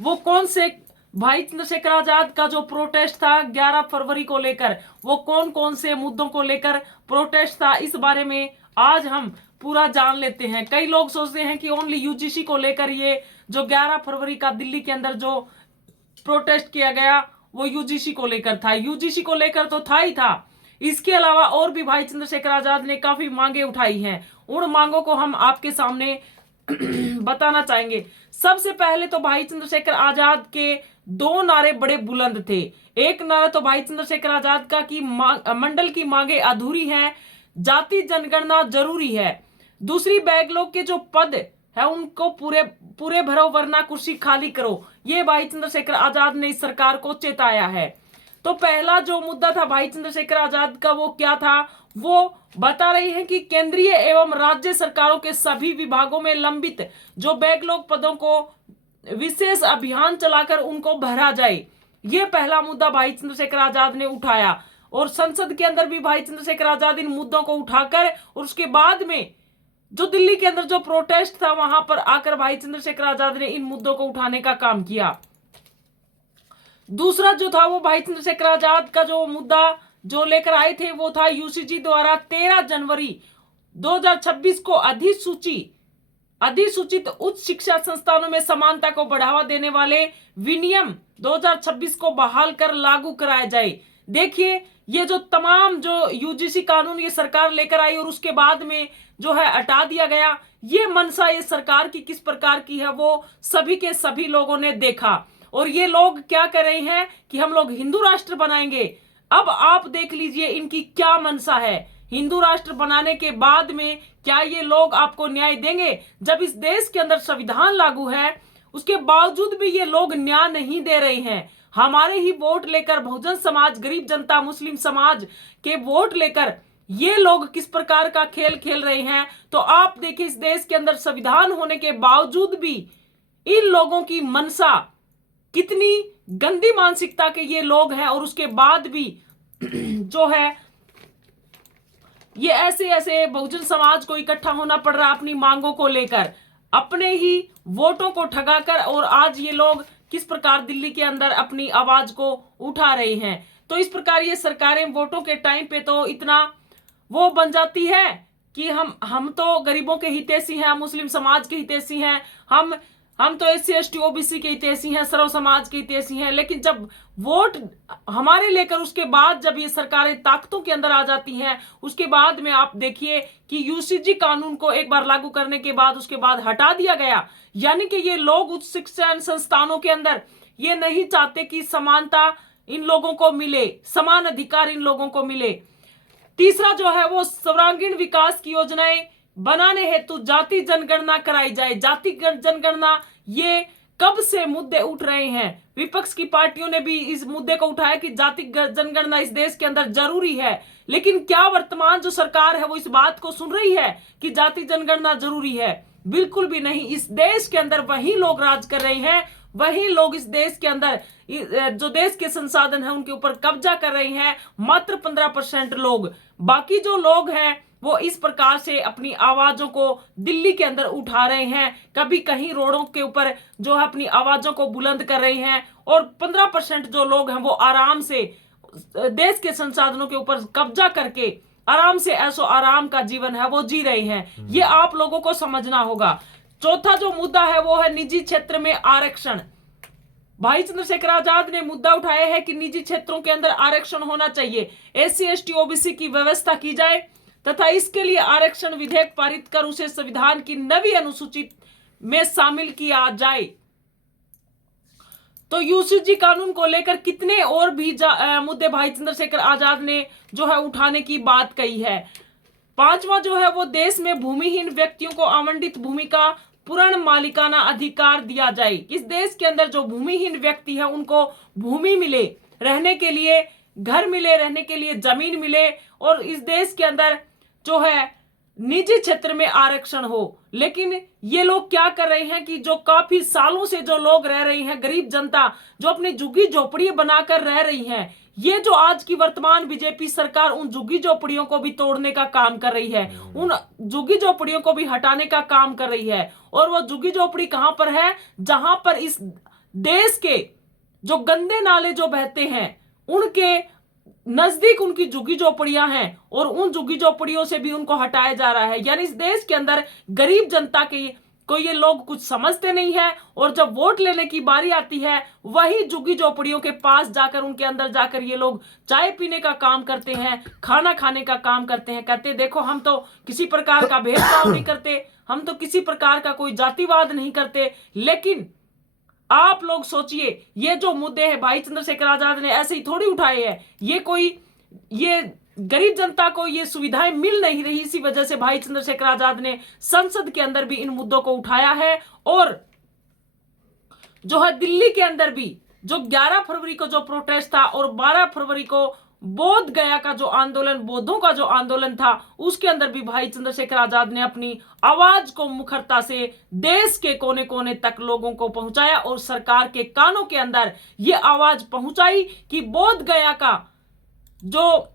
वो कौन से भाई चंद्रशेखर आजाद का जो प्रोटेस्ट था 11 फरवरी को लेकर, वो कौन कौन से मुद्दों को लेकर प्रोटेस्ट था, इस बारे में आज हम पूरा जान लेते हैं। कई लोग सोचते हैं कि ओनली यूजीसी को लेकर ये जो 11 फरवरी का दिल्ली के अंदर जो प्रोटेस्ट किया गया वो यूजीसी को लेकर था। यूजीसी को लेकर तो था ही था, इसके अलावा और भी भाई चंद्रशेखर आजाद ने काफी मांगे उठाई हैं। उन मांगों को हम आपके सामने बताना चाहेंगे। सबसे पहले तो भाई चंद्रशेखर आजाद के दो नारे बड़े बुलंद थे। एक नारा तो भाई चंद्रशेखर आजाद का कि मंडल की मांगे अधूरी हैं, जाति जनगणना जरूरी है। दूसरी बैकलॉग के जो पद है उनको पूरे पूरे भरो वरना कुर्सी खाली करो, ये भाई चंद्रशेखर आजाद ने इस सरकार को चेताया है। तो पहला जो मुद्दा था भाई चंद्रशेखर आजाद का वो क्या था, वो बता रही है कि केंद्रीय एवं राज्य सरकारों के सभी विभागों में लंबित जो बैकलॉग पदों को विशेष अभियान चलाकर उनको भरा जाए। ये पहला मुद्दा भाई चंद्रशेखर आजाद ने उठाया और संसद के अंदर भी भाई चंद्रशेखर आजाद इन मुद्दों को उठाकर और उसके बाद में जो दिल्ली के अंदर जो प्रोटेस्ट था वहां पर आकर भाई चंद्रशेखर आजाद ने इन मुद्दों को उठाने का काम किया। दूसरा जो था वो भाई चंद्रशेखर आजाद का जो मुद्दा जो लेकर आए थे वो था यूजीसी द्वारा 13 जनवरी 2026 को अधिसूचित उच्च शिक्षा संस्थानों में समानता को बढ़ावा देने वाले विनियम 2026 को बहाल कर लागू कराया जाए। देखिए ये जो तमाम जो यूजीसी कानून ये सरकार लेकर आई और उसके बाद में जो है हटा दिया गया, ये मनसा ये सरकार की किस प्रकार की है वो सभी के सभी लोगों ने देखा। और ये लोग क्या कर रहे हैं कि हम लोग हिंदू राष्ट्र बनाएंगे। अब आप देख लीजिए इनकी क्या मनसा है। हिंदू राष्ट्र बनाने के बाद में क्या ये लोग आपको न्याय देंगे? जब इस देश के अंदर संविधान लागू है उसके बावजूद भी ये लोग न्याय नहीं दे रहे हैं। हमारे ही वोट लेकर बहुजन समाज, गरीब जनता, मुस्लिम समाज के वोट लेकर ये लोग किस प्रकार का खेल खेल रहे हैं। तो आप देखिए इस देश के अंदर संविधान होने के बावजूद भी इन लोगों की मनसा, कितनी गंदी मानसिकता के ये लोग हैं और उसके बाद भी जो है ये ऐसे ऐसे बहुजन समाज को इकट्ठा होना पड़ रहा अपनी मांगों को लेकर, अपने ही वोटों को ठगाकर। और आज ये लोग किस प्रकार दिल्ली के अंदर अपनी आवाज को उठा रहे हैं। तो इस प्रकार ये सरकारें वोटों के टाइम पे तो इतना वो बन जाती है कि हम तो गरीबों के हितैषी हैं, मुस्लिम समाज के हितैषी हैं, हम तो SC ST OBC के हितैषी हैं, सर्व समाज के हितैषी हैं। लेकिन जब वोट हमारे लेकर उसके बाद जब ये सरकारें ताकतों के अंदर आ जाती हैं उसके बाद में आप देखिए कि यूजीसी कानून को एक बार लागू करने के बाद उसके बाद हटा दिया गया। यानी कि ये लोग उच्च शिक्षा संस्थानों के अंदर ये नहीं चाहते कि समानता इन लोगों को मिले, समान अधिकार इन लोगों को मिले। तीसरा जो है वो सर्वांगीण विकास की योजनाएं बनाने हेतु जाति जनगणना कराई जाए। जाति जनगणना ये कब से मुद्दे उठ रहे हैं, विपक्ष की पार्टियों ने भी इस मुद्दे को उठाया कि जाति जनगणना इस देश के अंदर जरूरी है। लेकिन क्या वर्तमान जो सरकार है वो इस बात को सुन रही है कि जाति जनगणना जरूरी है? बिल्कुल भी नहीं। इस देश के अंदर वही लोग राज कर रहे हैं, वही लोग इस देश के अंदर जो देश के संसाधन है उनके ऊपर कब्जा कर रहे हैं। मात्र 15% लोग, बाकी जो लोग हैं वो इस प्रकार से अपनी आवाजों को दिल्ली के अंदर उठा रहे हैं, कभी कहीं रोडों के ऊपर जो है अपनी आवाजों को बुलंद कर रहे हैं। और 15% जो लोग हैं वो आराम से देश के संसाधनों के ऊपर कब्जा करके आराम से ऐसो आराम का जीवन है वो जी रहे हैं। ये आप लोगों को समझना होगा। चौथा जो मुद्दा है वो है निजी क्षेत्र में आरक्षण। भाई चंद्रशेखर आजाद ने मुद्दा उठाया है कि निजी क्षेत्रों के अंदर आरक्षण होना चाहिए, SC ST OBC की व्यवस्था की जाए तथा इसके लिए आरक्षण विधेयक पारित कर उसे संविधान की नवी अनुसूची में शामिल किया जाए। तो यूजीसी कानून को लेकर कितने और भी मुद्दे भाई चंद्रशेखर आजाद ने जो है उठाने की बात कही है। पांचवा जो है वो देश में भूमिहीन व्यक्तियों को आवंटित भूमि का पूर्ण मालिकाना अधिकार दिया जाए। इस देश के अंदर जो भूमिहीन व्यक्ति है उनको भूमि मिले, रहने के लिए घर मिले, रहने के लिए जमीन मिले और इस देश के अंदर जो है निजी क्षेत्र में आरक्षण हो। लेकिन ये लोग क्या कर रहे हैं कि जो काफी सालों से जो लोग रह रही हैं, गरीब जनता जो अपनी झुग्गी झोपड़ी बनाकर रह रही हैं, ये जो आज की वर्तमान बीजेपी सरकार उन झुग्गी झोपड़ियों को भी तोड़ने का काम कर रही है, उन झुग्गी झोपड़ियों को भी हटाने का काम कर रही है। और वो झुग्गी झोपड़ी कहां पर है? जहां पर इस देश के जो गंदे नाले जो बहते हैं उनके नजदीक उनकी झुग्गी झोपड़ियां हैं और उन झुग्गी झोपड़ियों से भी उनको हटाया जा रहा है। यानी इस देश के अंदर गरीब जनता के को ये लोग कुछ समझते नहीं है और जब वोट लेने की बारी आती है वही झुग्गी झोपड़ियों के पास जाकर उनके अंदर जाकर ये लोग चाय पीने का काम करते हैं, खाना खाने का काम करते हैं। कहते देखो हम तो किसी प्रकार का भेदभाव नहीं करते, हम तो किसी प्रकार का कोई जातिवाद नहीं करते। लेकिन आप लोग सोचिए, ये जो मुद्दे हैं भाई चंद्रशेखर आजाद ने ऐसे ही थोड़ी उठाए हैं। ये गरीब जनता को ये सुविधाएं मिल नहीं रही, इसी वजह से भाई चंद्रशेखर आजाद ने संसद के अंदर भी इन मुद्दों को उठाया है। और जो है दिल्ली के अंदर भी जो 11 फरवरी को जो प्रोटेस्ट था और 12 फरवरी को बोध गया का जो आंदोलन, बौद्धों का जो आंदोलन था, उसके अंदर भी भाई चंद्रशेखर आजाद ने अपनी आवाज को मुखरता से देश के कोने कोने तक लोगों को पहुंचाया और सरकार के कानों के अंदर ये आवाज पहुंचाई कि बोध गया का जो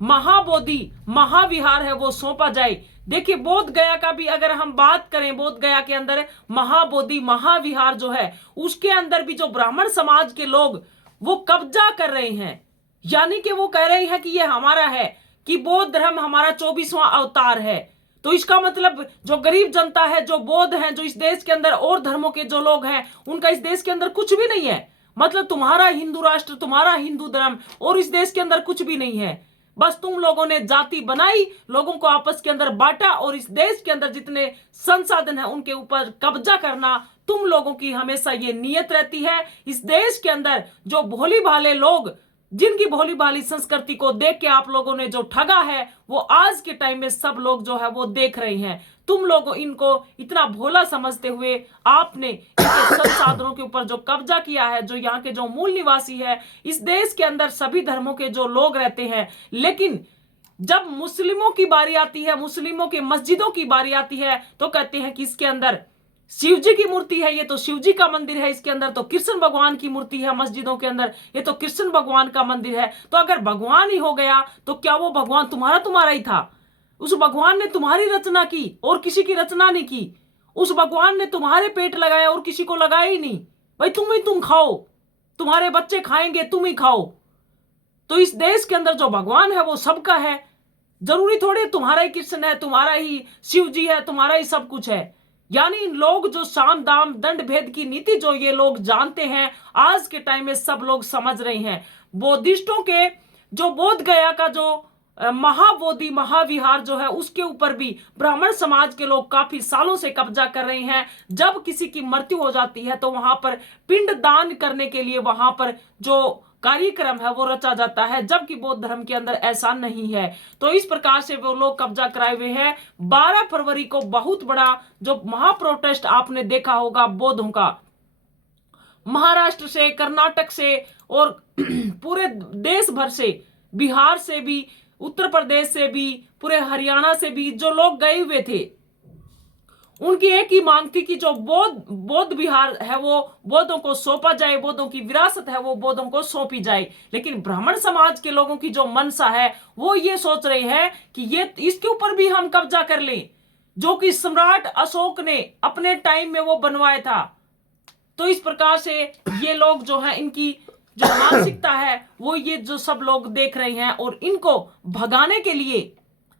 महाबोधि महाविहार है वो सौंपा जाए। देखिए बोध गया का भी अगर हम बात करें, बोध गया के अंदर महाबोधि महाविहार जो है उसके अंदर भी जो ब्राह्मण समाज के लोग वो कब्जा कर रहे हैं। यानी कि वो कह रहे हैं कि ये हमारा है, कि बौद्ध धर्म हमारा 24वां अवतार है। तो इसका मतलब जो गरीब जनता है, जो बौद्ध हैं, जो इस देश के अंदर और धर्मों के जो लोग हैं, उनका इस देश के अंदर कुछ भी नहीं है। मतलब तुम्हारा हिंदू राष्ट्र, तुम्हारा हिंदू धर्म और इस देश के अंदर कुछ भी नहीं है। बस तुम लोगों ने जाति बनाई, लोगों को आपस के अंदर बांटा और इस देश के अंदर जितने संसाधन है उनके ऊपर कब्जा करना तुम लोगों की हमेशा ये नियत रहती है। इस देश के अंदर जो भोली भाले लोग, जिनकी भोली भाली संस्कृति को देख के आप लोगों ने जो ठगा है, वो आज के टाइम में सब लोग जो है वो देख रहे हैं। तुम लोग इनको इतना भोला समझते हुए आपने इनके संसाधनों के ऊपर जो कब्जा किया है, जो यहाँ के जो मूल निवासी है, इस देश के अंदर सभी धर्मों के जो लोग रहते हैं, लेकिन जब मुस्लिमों की बारी आती है, मुस्लिमों के मस्जिदों की बारी आती है, तो कहते हैं कि इसके अंदर शिव जी की मूर्ति है, ये तो शिव जी का मंदिर है, इसके अंदर तो कृष्ण भगवान की मूर्ति है, मस्जिदों के अंदर ये तो कृष्ण भगवान का मंदिर है। तो अगर भगवान ही हो गया तो क्या वो भगवान तुम्हारा ही था? उस भगवान ने तुम्हारी रचना की और किसी की रचना नहीं की। उस भगवान ने तुम्हारे पेट लगाया और किसी को लगाया ही नहीं। भाई तुम खाओ, तुम्हारे बच्चे खाएंगे, तुम ही खाओ। तो इस देश के अंदर जो भगवान है वो सबका है। जरूरी थोड़ी तुम्हारा ही कृष्ण है, तुम्हारा ही शिव जी है, तुम्हारा ही सब कुछ है। यानी लोग जो साम दाम दंड भेद की नीति जो ये लोग जानते हैं, आज के टाइम में सब लोग समझ रहे हैं। बौद्धिस्टों के जो बोध गया का जो महाबोधि महाविहार जो है उसके ऊपर भी ब्राह्मण समाज के लोग काफी सालों से कब्जा कर रहे हैं। जब किसी की मृत्यु हो जाती है तो वहां पर पिंड दान करने के लिए वहां पर जो कार्यक्रम है वो रचा जाता है, जबकि बौद्ध धर्म के अंदर ऐसा नहीं है। तो इस प्रकार से वो लोग कब्जा कराए हुए हैं। 12 फरवरी को बहुत बड़ा जो महाप्रोटेस्ट आपने देखा होगा बौद्धों का, महाराष्ट्र से, कर्नाटक से और पूरे देश भर से, बिहार से भी, उत्तर प्रदेश से भी, पूरे हरियाणा से भी जो लोग गए हुए थे, उनकी एक ही मांग थी कि जो बौद्ध विहार है वो बौद्धों को सौंपा जाए, बौद्धों की विरासत है वो बौद्धों को सौंपी जाए। लेकिन ब्राह्मण समाज के लोगों की जो मनसा है वो ये सोच रहे हैं कि ये इसके ऊपर भी हम कब्जा कर लें, जो कि सम्राट अशोक ने अपने टाइम में वो बनवाया था। तो इस प्रकार से ये लोग जो है, इनकी जो मानसिकता है वो ये जो सब लोग देख रहे हैं और इनको भगाने के लिए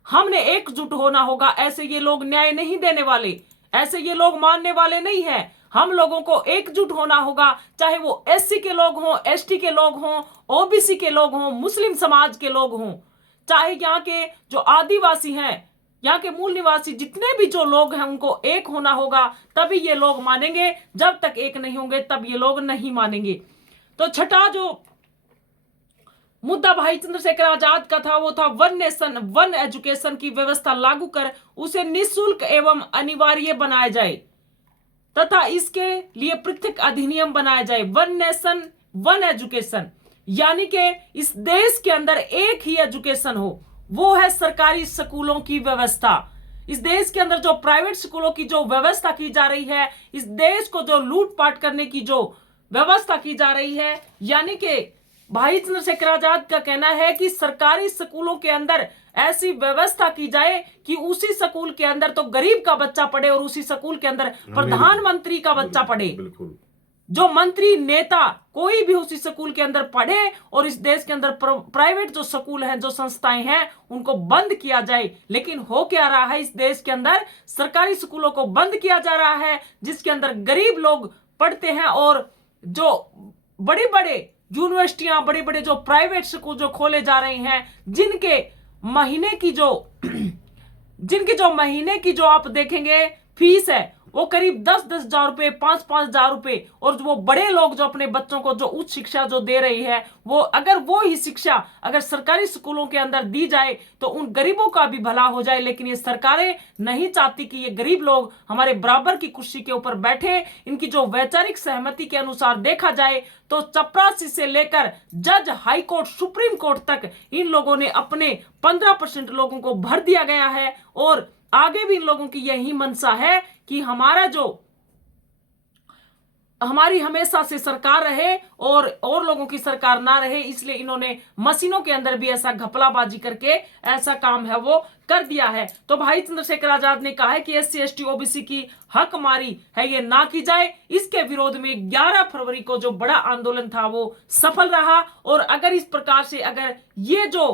हमने एकजुट होना होगा। ऐसे ये लोग न्याय नहीं देने वाले, ऐसे ये लोग मानने वाले नहीं है। हम लोगों को एकजुट होना होगा, चाहे वो एससी के लोग हों, एसटी के लोग हों, ओबीसी के लोग हों, मुस्लिम समाज के लोग हों, चाहे यहाँ के जो आदिवासी हैं, यहाँ के मूल निवासी, जितने भी जो लोग हैं, उनको एक होना होगा, तभी ये लोग मानेंगे। जब तक एक नहीं होंगे तब ये लोग नहीं मानेंगे। तो छठा जो मुद्दा भाई चंद्रशेखर आजाद का था वो था वन नेशन वन एजुकेशन की व्यवस्था लागू कर उसे निःशुल्क एवं अनिवार्य बनाया जाए तथा इसके लिए पृथक अधिनियम बनाया जाए। वन नेशन वन एजुकेशन, यानी कि इस देश के अंदर एक ही एजुकेशन हो, वो है सरकारी स्कूलों की व्यवस्था। इस देश के अंदर जो प्राइवेट स्कूलों की जो व्यवस्था की जा रही है, इस देश को जो लूटपाट करने की जो व्यवस्था की जा रही है, यानी कि भाई चंद्रशेखर आजाद का कहना है कि सरकारी स्कूलों के अंदर ऐसी व्यवस्था की जाए कि उसी स्कूल के अंदर तो गरीब का बच्चा पढ़े और उसी स्कूल के अंदर प्रधानमंत्री का बच्चा पढ़े। बिल्कुल। जो मंत्री नेता कोई भी उसी स्कूल के अंदर पढ़े और इस देश के अंदर प्राइवेट जो स्कूल हैं, जो संस्थाएं हैं, उनको बंद किया जाए। लेकिन हो क्या रहा है, इस देश के अंदर सरकारी स्कूलों को बंद किया जा रहा है, जिसके अंदर गरीब लोग पढ़ते हैं। और जो बड़ी बड़े यूनिवर्सिटियां, बड़े बड़े जो प्राइवेट स्कूल जो खोले जा रहे हैं, जिनके महीने की जो आप देखेंगे फीस है, वो करीब 10-10 हजार रुपए, 5-5 हजार रुपए। और वो बड़े लोग जो अपने बच्चों को जो उच्च शिक्षा जो दे रही है, वो ही शिक्षा अगर सरकारी स्कूलों के अंदर दी जाए तो उन गरीबों का भी भला हो जाए। लेकिन ये सरकारें नहीं चाहती कि ये गरीब लोग हमारे बराबर की कुर्सी के ऊपर बैठे। इनकी जो वैचारिक सहमति के अनुसार देखा जाए तो चपरासी से लेकर जज, हाई कोर्ट, सुप्रीम कोर्ट तक इन लोगों ने अपने 15% लोगों को भर दिया गया है। और आगे भी इन लोगों की यही मंशा है कि हमारी हमेशा से सरकार रहे और लोगों की सरकार ना रहे। इसलिए इन्होंने मशीनों के अंदर भी ऐसा घपलाबाजी करके ऐसा काम है वो कर दिया है। तो भाई चंद्रशेखर आजाद ने कहा है कि SC ST OBC की हकमारी है ये ना की जाए। इसके विरोध में 11 फरवरी को जो बड़ा आंदोलन था वो सफल रहा। और अगर इस प्रकार से अगर ये जो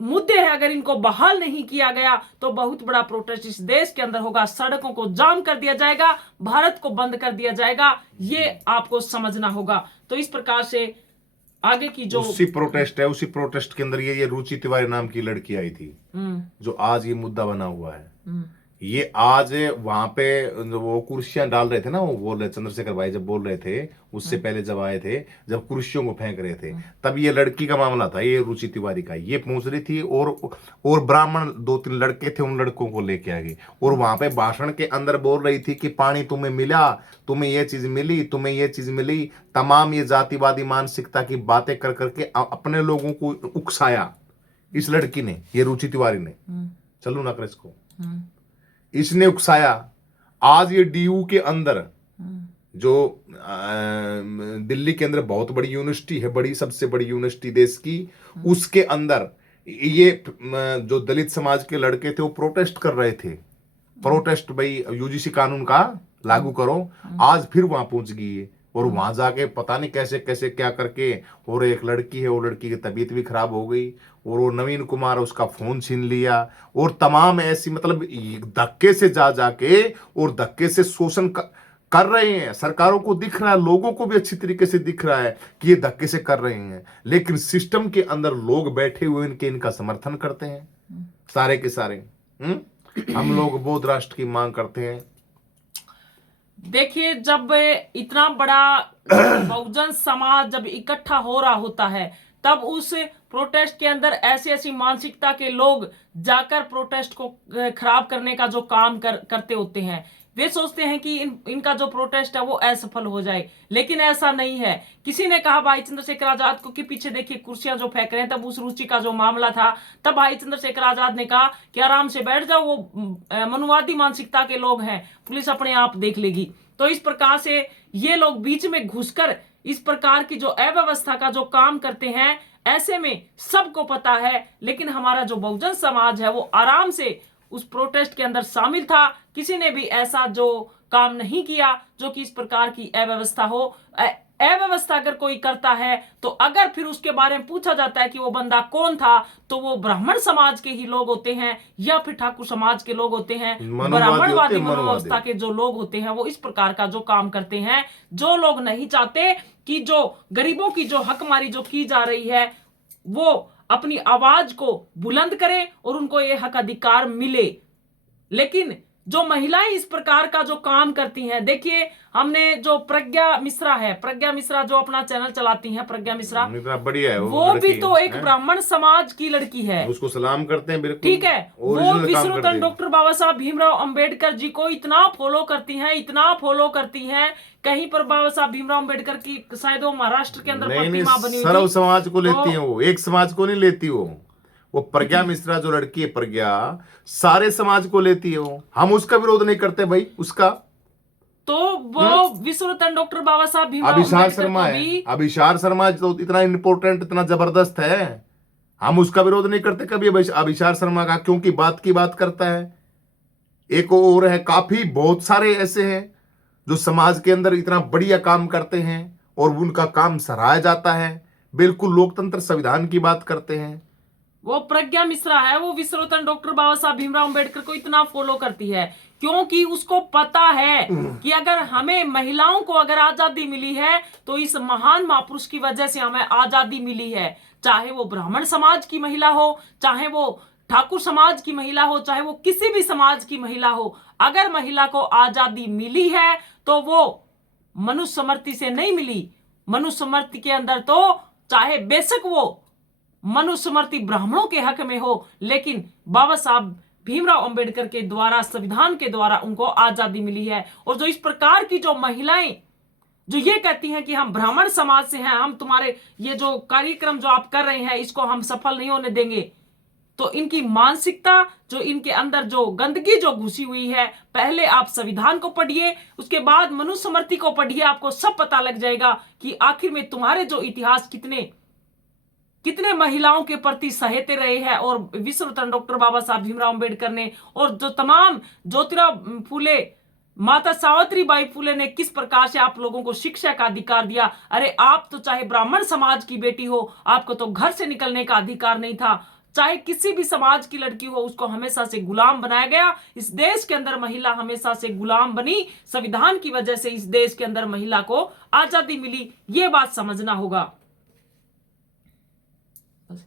मुद्दे हैं अगर इनको बहाल नहीं किया गया तो बहुत बड़ा प्रोटेस्ट इस देश के अंदर होगा। सड़कों को जाम कर दिया जाएगा, भारत को बंद कर दिया जाएगा, ये आपको समझना होगा। तो इस प्रकार से आगे की जो उसी प्रोटेस्ट के अंदर ये रुचि तिवारी नाम की लड़की आई थी, जो आज ये मुद्दा बना हुआ है। ये आज वहां पे वो कुर्सियां डाल रहे थे ना, वो बोल रहे चंद्रशेखर भाई जब बोल रहे थे, उससे पहले जब आए थे, जब कुर्सियों को फेंक रहे थे, तब ये लड़की का मामला था, ये रुचि तिवारी का। ये पहुंच रही थी और ब्राह्मण 2-3 लड़के थे, उन लड़कों को लेके आ गई और वहां पे भाषण के अंदर बोल रही थी कि पानी तुम्हें मिला, तुम्हें ये चीज मिली, तुम्हें ये चीज मिली। तमाम ये जातिवादी मानसिकता की बातें कर करके अपने लोगों को उकसाया इस लड़की ने, ये रुचि तिवारी ने। चलू ना कर इसको, इसने उकसाया। आज ये DU के अंदर जो दिल्ली के अंदर बहुत बड़ी यूनिवर्सिटी है, सबसे बड़ी यूनिवर्सिटी देश की, उसके अंदर ये जो दलित समाज के लड़के थे वो प्रोटेस्ट कर रहे थे। प्रोटेस्ट भाई UGC कानून का लागू करो। आज फिर वहां पहुंच गई है और वहां जाके पता नहीं कैसे कैसे क्या करके, और एक लड़की है, वो लड़की की तबीयत भी खराब हो गई और वो नवीन कुमार उसका फोन छीन लिया और तमाम ऐसी मतलब धक्के से जाके और धक्के से शोषण कर रहे हैं। सरकारों को दिख रहा है, लोगों को भी अच्छी तरीके से दिख रहा है कि ये धक्के से कर रहे हैं, लेकिन सिस्टम के अंदर लोग बैठे हुए इनका समर्थन करते हैं, सारे के सारे। हम लोग बौद्ध राष्ट्र की मांग करते हैं। देखिए, जब इतना बड़ा बहुजन समाज जब इकट्ठा हो रहा होता है, तब उस प्रोटेस्ट के अंदर ऐसी ऐसी मानसिकता के लोग जाकर प्रोटेस्ट को खराब करने का जो काम करते होते हैं। वे सोचते हैं कि इनका जो प्रोटेस्ट है वो असफल हो जाए, लेकिन ऐसा नहीं है। किसी ने कहा भाई चंद्रशेखर आजाद को कि पीछे देखिए कुर्सियां जो फेंक रहे हैं, तब उस रुचि का जो मामला था, तब भाई चंद्रशेखर आजाद ने कहा कि आराम से बैठ जाओ, वो मनुवादी मानसिकता के लोग हैं, पुलिस अपने आप देख लेगी। तो इस प्रकार से ये लोग बीच में घुसकर इस प्रकार की जो अव्यवस्था का जो काम करते हैं, ऐसे में सबको पता है। लेकिन हमारा जो बहुजन समाज है वो आराम से उस प्रोटेस्ट के अंदर शामिल था। किसी ने भी ऐसा जो काम नहीं किया जो कि इस प्रकार की अव्यवस्था हो। अव्यवस्था अगर कोई करता है तो अगर फिर उसके बारे में पूछा जाता है कि वो बंदा कौन था, तो वो ब्राह्मण समाज के ही लोग होते हैं या फिर ठाकुर समाज के लोग होते हैं। ब्राह्मणवादी मनोवस्था के जो लोग होते हैं वो इस प्रकार का जो काम करते हैं। जो लोग नहीं चाहते कि जो गरीबों की जो हकमारी जो की जा रही है वो अपनी आवाज को बुलंद करें और उनको ये हक अधिकार मिले। लेकिन जो महिलाएं इस प्रकार का जो काम करती हैं, देखिए हमने जो प्रज्ञा मिश्रा है, प्रज्ञा मिश्रा जो अपना चैनल चलाती हैं, प्रज्ञा मिश्रा बढ़िया है, वो भी तो एक ब्राह्मण समाज की लड़की है, उसको सलाम करते हैं बिल्कुल, ठीक है। वो विश्वरत्न डॉक्टर बाबा साहब भीमराव अंबेडकर जी को इतना फॉलो करती हैं, इतना फॉलो करती हैं। कहीं पर बाबा साहब भीमराव अंबेडकर की शायद वो महाराष्ट्र के अंदर प्रतिमा बनी हुई, सर्व समाज को लेती है वो, एक समाज को नहीं लेती वो प्रज्ञा मिश्रा जो लड़की है, प्रज्ञा सारे समाज को लेती है वो। हम उसका विरोध नहीं करते भाई उसका। तो वो विश्वरत्न डॉक्टर बाबा साहब भीमराव अभिसार शर्मा है, अभिसार शर्मा तो इतना इंपॉर्टेंट, इतना जबरदस्त है, हम उसका विरोध नहीं करते कभी अभिसार शर्मा का, क्योंकि बात की बात करता है। एक और है, काफी बहुत सारे ऐसे हैं जो समाज के अंदर इतना बढ़िया काम करते हैं और उनका काम सराहा जाता है, बिल्कुल लोकतंत्र संविधान की बात करते हैं। वो प्रज्ञा मिश्रा है, वो विश्वरत्न डॉक्टर बाबा साहब भीमराव अंबेडकर को इतना फॉलो करती है क्योंकि उसको पता है कि अगर हमें महिलाओं को अगर आजादी मिली है तो इस महान महापुरुष की वजह से हमें आजादी मिली है। चाहे वो ब्राह्मण समाज की महिला हो, चाहे वो ठाकुर समाज की महिला हो, चाहे वो किसी भी समाज की महिला हो, अगर महिला को आजादी मिली है तो वो मनुस्मृति से नहीं मिली। मनुस्मृति के अंदर तो चाहे बेशक वो मनुस्मृति ब्राह्मणों के हक में हो, लेकिन बाबा साहब भीमराव अंबेडकर के द्वारा, संविधान के द्वारा उनको आजादी मिली है। और जो इस प्रकार की जो महिलाएं जो ये कहती हैं कि हम ब्राह्मण समाज से हैं, हम तुम्हारे ये जो कार्यक्रम जो आप कर रहे हैं इसको हम सफल नहीं होने देंगे, तो इनकी मानसिकता, जो इनके अंदर जो गंदगी जो घुसी हुई है, पहले आप संविधान को पढ़िए, उसके बाद मनुस्मृति को पढ़िए, आपको सब पता लग जाएगा कि आखिर में तुम्हारे जो इतिहास कितने महिलाओं के प्रति सहेते रहे हैं। और विश्वरत्न डॉक्टर बाबा साहब भीमराव अंबेडकर ने और जो तमाम ज्योतिराव फूले, माता सावित्रीबाई फूले ने किस प्रकार से आप लोगों को शिक्षा का अधिकार दिया। अरे आप तो चाहे ब्राह्मण समाज की बेटी हो, आपको तो घर से निकलने का अधिकार नहीं था। चाहे किसी भी समाज की लड़की हो, उसको हमेशा से गुलाम बनाया गया। इस देश के अंदर महिला हमेशा से गुलाम बनी। संविधान की वजह से इस देश के अंदर महिला को आजादी मिली, ये बात समझना होगा। बस,